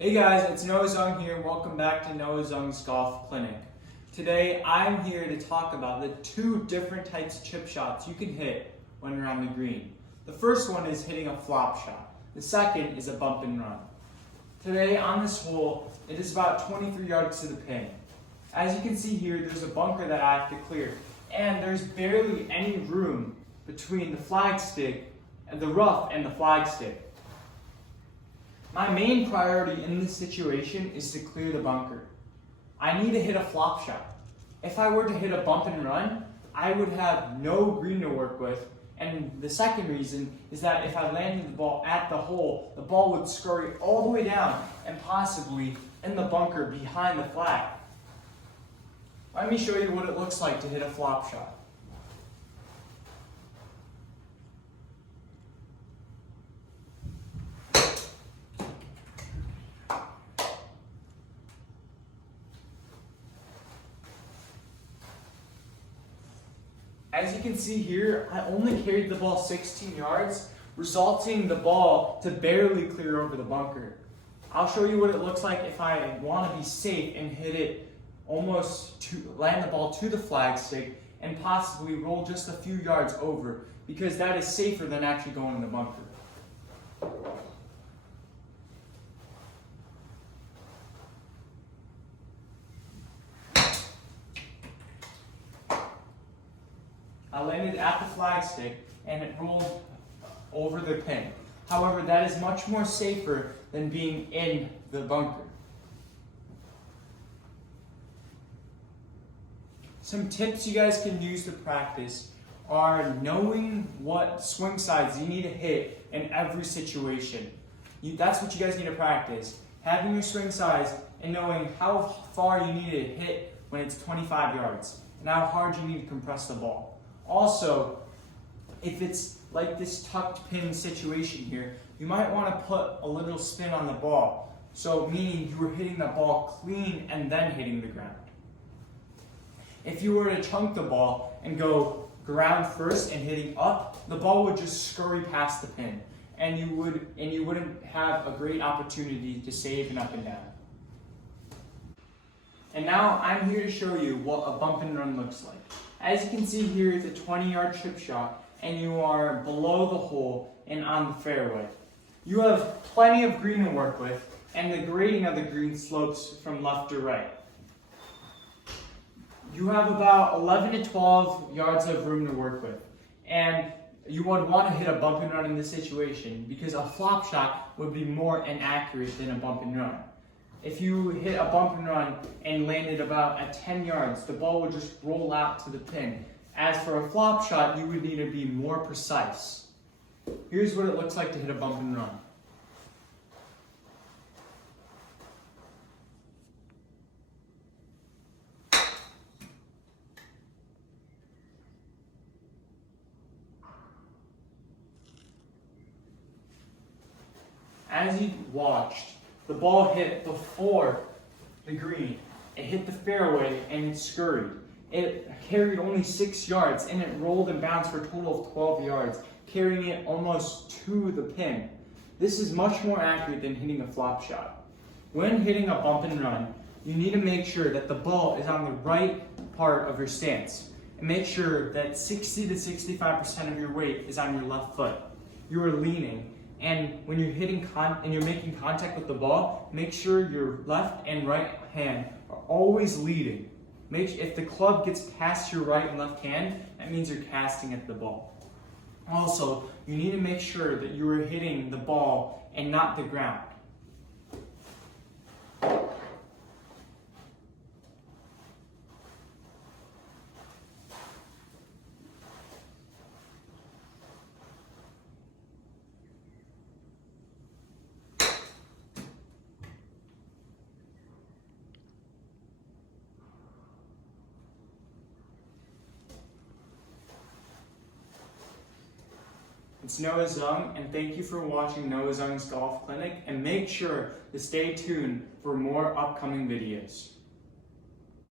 Hey guys, it's Zyung here. Welcome back to Zyung's Golf Clinic. Today I'm here to talk about the two different types of chip shots you can hit when you're on the green. The first one is hitting a flop shot. The second is a bump and run. Today on this hole, it is about 23 yards to the pin. As you can see here, there's a bunker that I have to clear, and there's barely any room between the flagstick and the rough and the flagstick. My main priority in this situation is to clear the bunker. I need to hit a flop shot. If I were to hit a bump and run, I would have no green to work with, and the second reason is that if I landed the ball at the hole, the ball would scurry all the way down and possibly in the bunker behind the flag. Let me show you what it looks like to hit a flop shot. As you can see here, I only carried the ball 16 yards, resulting the ball to barely clear over the bunker. I'll show you what it looks like if I want to be safe and hit it land the ball to the flagstick and possibly roll just a few yards over, because that is safer than actually going in the bunker. I landed at the flagstick and it rolled over the pin. However, that is much more safer than being in the bunker. Some tips you guys can use to practice are knowing what swing sides you need to hit in every situation. That's what you guys need to practice. Having your swing sides and knowing how far you need to hit when it's 25 yards and how hard you need to compress the ball. Also, if it's like this tucked pin situation here, you might want to put a little spin on the ball. So meaning you were hitting the ball clean and then hitting the ground. If you were to chunk the ball and go ground first and hitting up, the ball would just scurry past the pin, and you wouldn't have a great opportunity to save an up and down. And now I'm here to show you what a bump and run looks like. As you can see here, it's a 20-yard chip shot, and you are below the hole and on the fairway. You have plenty of green to work with, and the grading of the green slopes from left to right. You have about 11 to 12 yards of room to work with, and you would want to hit a bump and run in this situation because a flop shot would be more inaccurate than a bump and run. If you hit a bump and run and landed about at 10 yards, the ball would just roll out to the pin. As for a flop shot, you would need to be more precise. Here's what it looks like to hit a bump and run. As you watched, the ball hit before the green. It hit the fairway and it scurried. It carried only 6 yards and it rolled and bounced for a total of 12 yards, carrying it almost to the pin. This is much more accurate than hitting a flop shot. When hitting a bump and run, you need to make sure that the ball is on the right part of your stance. And make sure that 60 to 65% of your weight is on your left foot. You are leaning. And when you're you're making contact with the ball, make sure your left and right hand are always leading. If the club gets past your right and left hand, that means you're casting at the ball. Also, you need to make sure that you are hitting the ball and not the ground. It's Zyung, and thank you for watching Zyung's Golf Clinic, and make sure to stay tuned for more upcoming videos.